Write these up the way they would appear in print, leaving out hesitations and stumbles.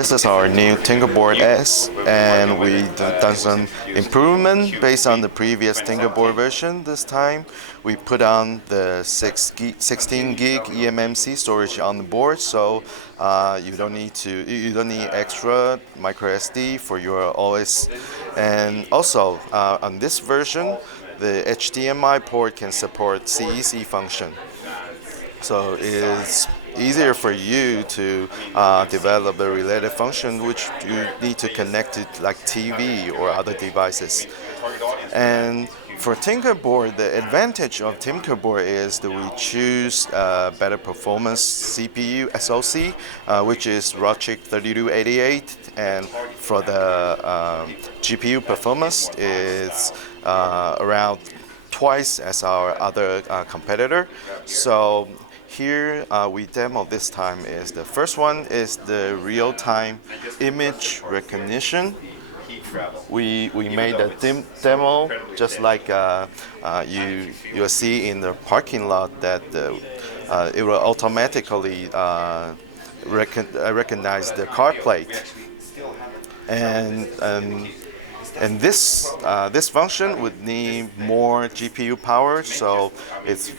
This is our new Tinker Board S, and we've done some improvement based on the previous Tinker Board version. This time, we put on the 16 gig eMMC storage on the board, so you don't need extra micro SD for your OS. And also, on this version, the HDMI port can support CEC function. So it's easier for you to develop a related function which you need to connect to like TV or other devices. And for Tinkerboard, the advantage of Tinkerboard is that we choose better performance CPU SoC, which is Logic 3288, and for the GPU performance, it's around twice as our other competitor. So here we demo this time is the first one is the real-time image recognition. We made a demo just like you'll see in the parking lot that it will automatically recognize the car plate. And this function would need more GPU power, so it's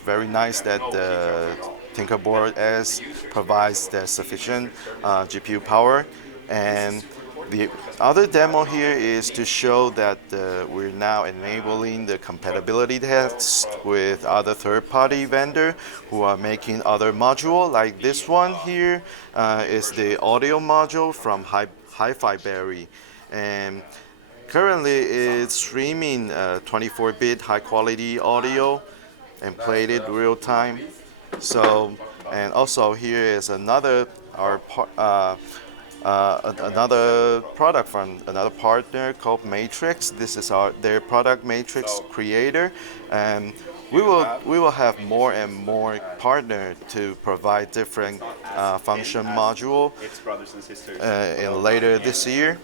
very nice that the Tinker Board S provides the sufficient GPU power. And the other demo here is to show that we're now enabling the compatibility tests with other third-party vendor who are making other module. Like this one here is the audio module from Hi-Fi Berry. And currently it's streaming 24-bit high-quality audio and played it real time. So, and also here is another another product from another partner called Matrix. This is their product Matrix Creator, and we will have more and more partners to provide different function module in later this year.